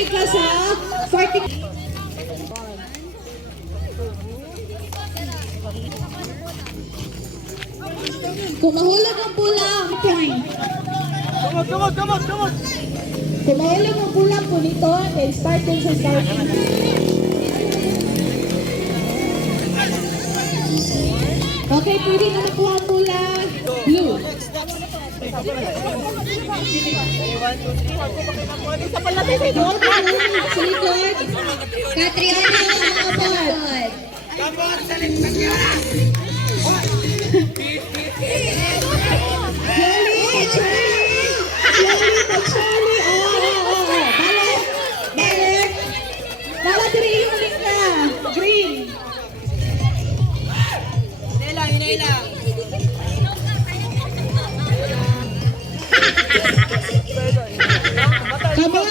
you ka sa 40. Kung mahulog ang pula, point. Come on. Kung mahulog ang pula po nito, then start din sa starting. Okay, pwede na nakuha ang pula. Blue. Sa likod. Catriona, kapod. Charlie. Balik. Bala, diri yung link na. Green. Hinay lang. Kabot.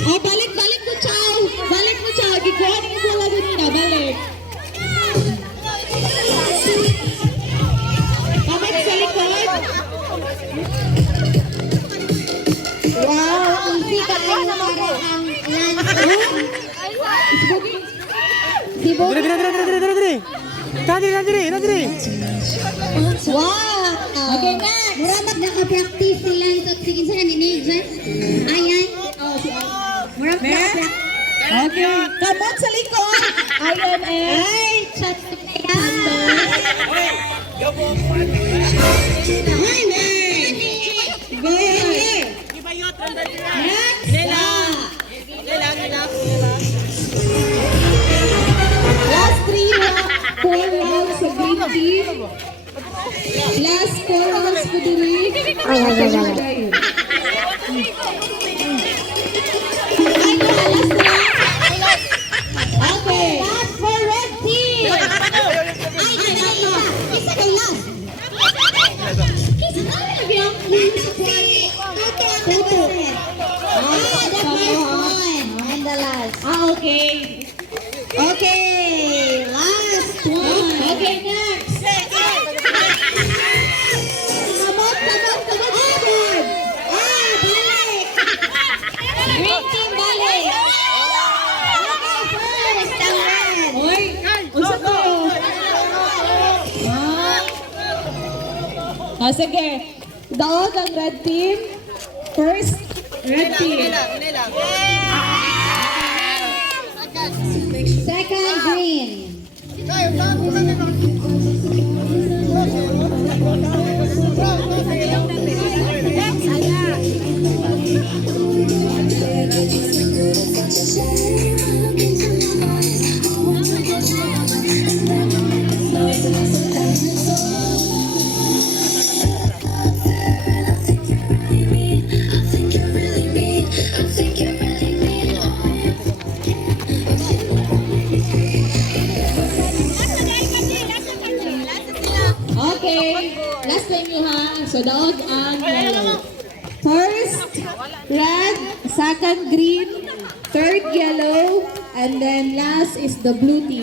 Oh, balik mo, Chow. Gikuha niyo po lang nila. Balik. Kabot sa likod. Wow, easy ka kayo para ang Si Bobby. Diri. Wow! Okay, next. Mura naka-practice sila ito. Sige sa kanin, Ay. Oh, si Mura naka-practice. Okay. Kabot sa likod. INS. Ay, chat ka. Ay, man. Good. Next. Last 4 rounds sa green team. Last 4 rounds ko diri. Okay. Last for red team. Ay, isa kay last. Isa ka lagi ang Toto. The first one. And the last. Okay. Okay, last one. Okay, next. Kabot. Balik. Green team balik. Okay, first, ang red. Hoy, unsa to? Sige. Daog ang red team. First, red team. Second, green. Okay. Last time nyo ha. So, daog ang yellow. First, red. Second, green. Third, yellow. And then last is the blue team.